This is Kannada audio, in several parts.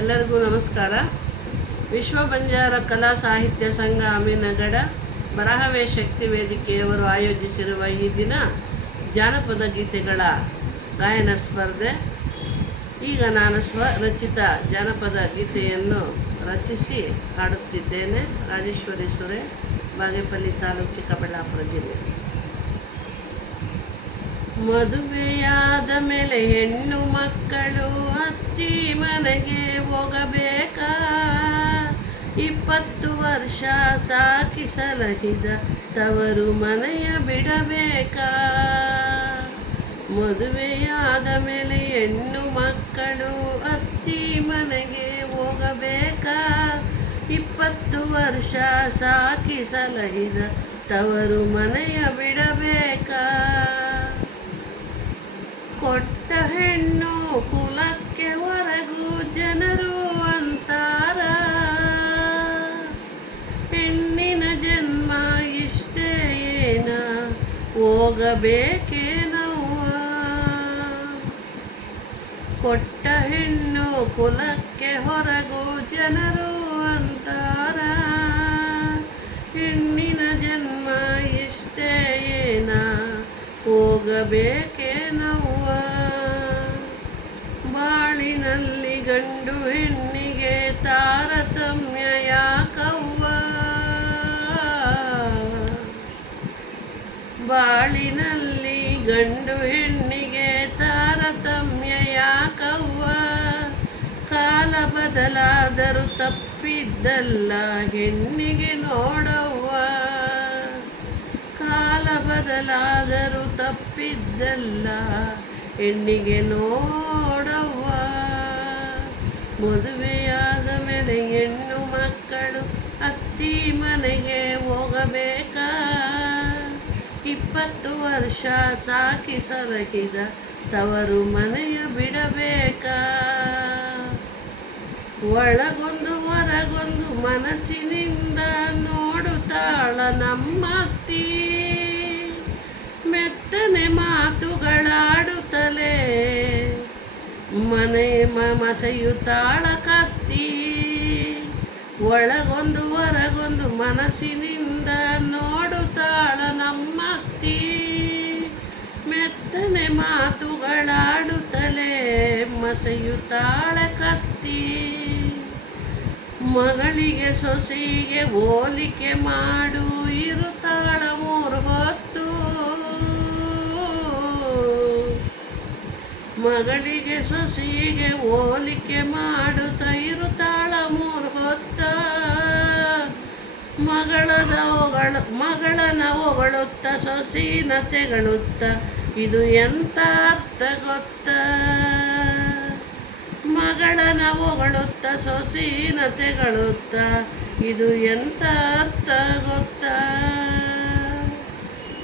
ಎಲ್ಲರಿಗೂ ನಮಸ್ಕಾರ. ವಿಶ್ವ ಬಂಜಾರ ಕಲಾ ಸಾಹಿತ್ಯ ಸಂಘ ಅಮೀನಗಡ ಬರಹವೇ ಶಕ್ತಿ ವೇದಿಕೆಯವರು ಆಯೋಜಿಸಿರುವ ಈ ದಿನ ಜಾನಪದ ಗೀತೆಗಳ ಗಾಯನ ಸ್ಪರ್ಧೆ. ಈಗ ನಾನು ಸ್ವರಚಿತ ಜಾನಪದ ಗೀತೆಯನ್ನು ರಚಿಸಿ ಹಾಡುತ್ತಿದ್ದೇನೆ. ರಾಜೇಶ್ವರಿ ಸುರೆ, ಬಾಗೇಪಲ್ಲಿ ತಾಲೂಕು, ಚಿಕ್ಕಬಳ್ಳಾಪುರ ಜಿಲ್ಲೆ. ಮದುವೆಯಾದ ಮೇಲೆ ಹೆಣ್ಣು ಮಕ್ಕಳು ಅತ್ತಿ ಮನೆಗೆ ಹೋಗಬೇಕಾ? 20 ವರ್ಷ ಸಾಕಿ ಸಲಹಿದ ತವರು ಮನೆಯ ಬಿಡಬೇಕಾ? ಮದುವೆಯಾದ ಮೇಲೆ ಹೆಣ್ಣು ಮಕ್ಕಳು ಅತ್ತಿ ಮನೆಗೆ ಹೋಗಬೇಕಾ? 20 ವರ್ಷ ಸಾಕಿ ಸಲಹಿದ ತವರು ಮನೆಯ ಬಿಡಬೇಕಾ? ಕೊಟ್ಟ ಹೆಣ್ಣು ಕುಲಕ್ಕೆ ಹೊರಗು ಜನರು ಅಂತಾರ. ಹೆಣ್ಣಿನ ಜನ್ಮ ಇಷ್ಟೇ ಏನ ಹೋಗಬೇಕೇನವ್ವ? ಕೊಟ್ಟ ಹೆಣ್ಣು ಕುಲಕ್ಕೆ ಹೊರಗು ಜನರು ಅಂತಾರ. ಹೆಣ್ಣಿನ ಜನ್ಮ ಇಷ್ಟೇ ಏನ ಹೋಗಬೇಕೇನವ್ವ? ಬಾಳಿನಲ್ಲಿ ಗಂಡು ಹೆಣ್ಣಿಗೆ ತಾರತಮ್ಯ ಯಾಕವ್ವ? ಬಾಳಿನಲ್ಲಿ ಗಂಡು ಹೆಣ್ಣಿಗೆ ತಾರತಮ್ಯ ಯಾಕವ್ವ? ಕಾಲ ಬದಲಾದರೂ ತಪ್ಪಿದ್ದಲ್ಲ ಹೆಣ್ಣಿಗೆ ನೋಡವ್ವ. ಕಾಲ ಬದಲಾದರೂ ತಪ್ಪಿದ್ದಲ್ಲ ಹೆಣ್ಣಿಗೆ ನೋಡವ್ವ. ಮದುವೆಯಾದ ಮೇಲೆ ಹೆಣ್ಣು ಮಕ್ಕಳು ಅತ್ತಿ ಮನೆಗೆ ಹೋಗಬೇಕಾ? 20 ವರ್ಷ ಸಾಕಿ ಸಲಹಿದ ತವರು ಮನೆಯ ಬಿಡಬೇಕಾ? ಒಳಗೊಂದು ಹೊರಗೊಂದು ಮನಸ್ಸಿನಿಂದ ನೋಡುತ್ತಾಳ ನಮ್ಮತ್ತಿ. ಮೆತ್ತನೆ ಮಾತುಗಳಾಡುತ್ತಲೇ ಮನೆ ಮಸೆಯುತ್ತಾಳ ಕತ್ತಿ. ಒಳಗೊಂದು ಹೊರಗೊಂದು ಮನಸ್ಸಿನಿಂದ ನೋಡುತ್ತಾಳ ನಮ್ಮತ್ತಿ. ಮೆತ್ತನೆ ಮಾತುಗಳಾಡುತ್ತಲೇ ಮಸೆಯುತ್ತಾಳ ಕತ್ತಿ. ಮಗಳಿಗೆ ಸೊಸೆಗೆ ಹೋಲಿಕೆ ಮಾಡು ಇರುತ್ತಾಳ 3 ಹೊತ್ತು. ಮಗಳಿಗೆ ಸೊಸೆಗೆ ಹೋಲಿಕೆ ಮಾಡುತ್ತ ಇರುತ್ತಾಳ 3 ಹೊತ್ತ. ಮಗಳನ ಹೊಗಳುತ್ತ ಸೊಸೆನ ತೆಗಳುತ್ತ ಇದು ಎಂಥ ಅರ್ಥ ಗೊತ್ತ? ಮಗಳನ ಹೊಗಳುತ್ತ ಸೊಸೆನ ತೆಗಳುತ್ತ ಇದು ಎಂಥ ಅರ್ಥ ಗೊತ್ತ?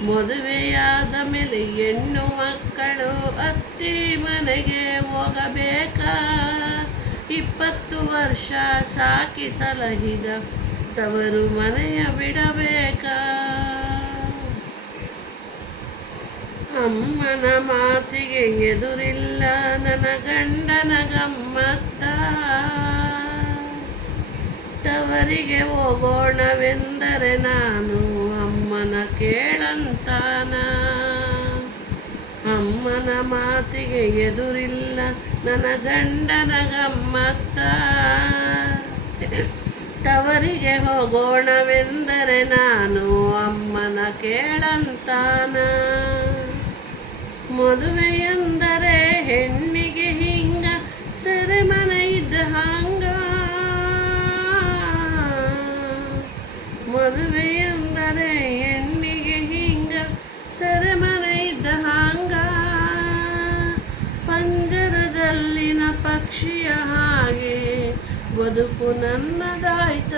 ಮದುವೆಯಾದ ಮೇಲೆ ಹೆಣ್ಣು ಮಕ್ಕಳು ಅತ್ತಿ ಮನೆಗೆ ಹೋಗಬೇಕಾ? 20 ವರ್ಷ ಸಾಕಿ ಸಲಹಿದ ತವರು ಮನೆಯ ಬಿಡಬೇಕಾ? ಅಮ್ಮನ ಮಾತಿಗೆ ಎದುರಿಲ್ಲ ನನ್ನ ಗಂಡನ ಗಮ್ಮತ್ತ. ತವರಿಗೆ ಹೋಗೋಣವೆಂದರೆ ನಾನು ಅಮ್ಮನ ಕೇಳಂತಾನ. ಅಮ್ಮನ ಮಾತಿಗೆ ಎದುರಿಲ್ಲ ನನ್ನ ಗಂಡನ ಗಮ್ಮತ್ತ. ತವರಿಗೆ ಹೋಗೋಣವೆಂದರೆ ನಾನು ಅಮ್ಮನ ಕೇಳಂತಾನ. ಮದುವೆಯೆಂದರೆ ಹೆಣ್ಣಿಗೆ ಹಿಂಗ ಸೆರೆಮನೆ ಇದ್ದ ಹಂಗ. ಮದುವೆಯೆಂದರೆ ಹೆಣ್ಣಿಗೆ ಹಿಂಗ ಸೆರೆಮನೆ ಇದ್ದ ಹಂಗ. ಪಂಜರದಲ್ಲಿನ ಪಕ್ಷಿಯ ಹಾಗೆ ಬದುಕು ನನ್ನದಾಯ್ತ.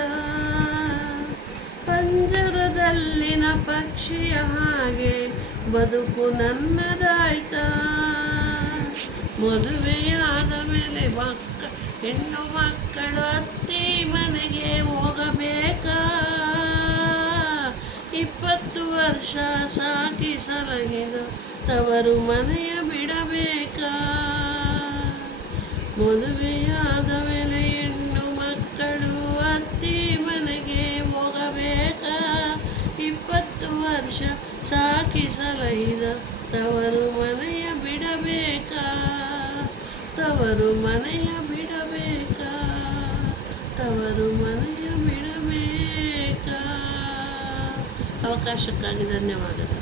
ಪಂಜರದಲ್ಲಿನ ಪಕ್ಷಿಯ ಹಾಗೆ ಬದುಕು ನನ್ನದಾಯ್ತ. ಮದುವೆಯಾದ ಮೇಲೆ ಹೆಣ್ಣು ಮಕ್ಕಳು ಅತ್ತಿ ಮನೆಗೆ ಹೋಗಬೇಕಾ? 20 ವರ್ಷ ಸಾಕಿ ಸಲಹಿದ ತವರು ಮನೆಯ ಬಿಡಬೇಕಾ? ಮದುವೆಯಾದ ಮೇಲೆ ಹೆಣ್ಣು ಮಕ್ಕಳು ಅತ್ತಿ ಮನೆಗೆ ಹೋಗಬೇಕಾ? 20 ವರ್ಷ ಸಾಕಿ ಸಲಹಿದ ತವರು ಮನೆಯ ಬಿಡಬೇಕಾ? ತವರು ಮನೆಯ ಬಿಡಬೇಕಾ? ತವರು ಮನೆಯ ಬಿಡಬೇಕಾ? ಅವಕಾಶಕ್ಕಾಗಿ ಧನ್ಯವಾದಗಳು.